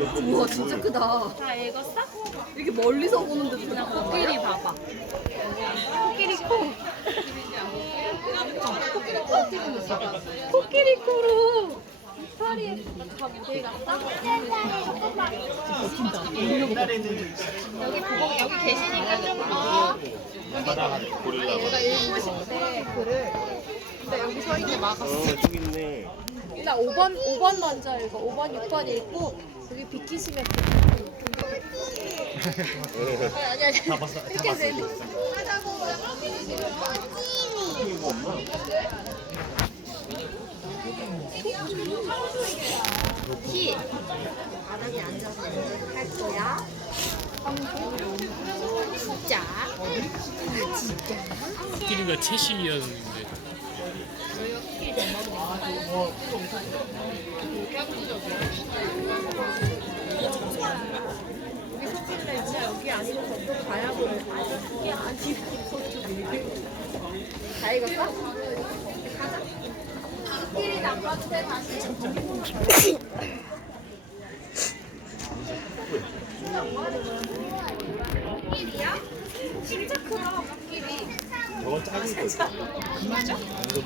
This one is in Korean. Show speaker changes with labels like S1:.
S1: 우와 진짜 크다.
S2: 다 읽었어?
S1: 이렇게 멀리서 보는데도 그냥
S2: 코끼리 봐봐. 코끼리 코. 코끼리 코로 이파리에 다 모델 같다? 여기 보고 여기 계시니까 좀 어. 얘가 읽고 싶대 글을. 근데 여기 서 있네 막았어.
S3: 어, 저기 있네.
S2: 일단 5번 5번 먼저 읽어. 5번 6번 읽고 여기 비키시면 아니 아니 아니. 이렇게
S1: 읽키 바닥에 앉아서 할 거야. 진짜.
S4: 코끼리가 채식이었는데
S1: 우리 소진들 진짜 여기 아니고 저쪽 가야 보네. 이게 아니고 다 읽었어? 가자.
S2: 코끼리 남반대 다시. 코끼리야? 진짜 크다 코끼리.
S3: 저건 작은 거.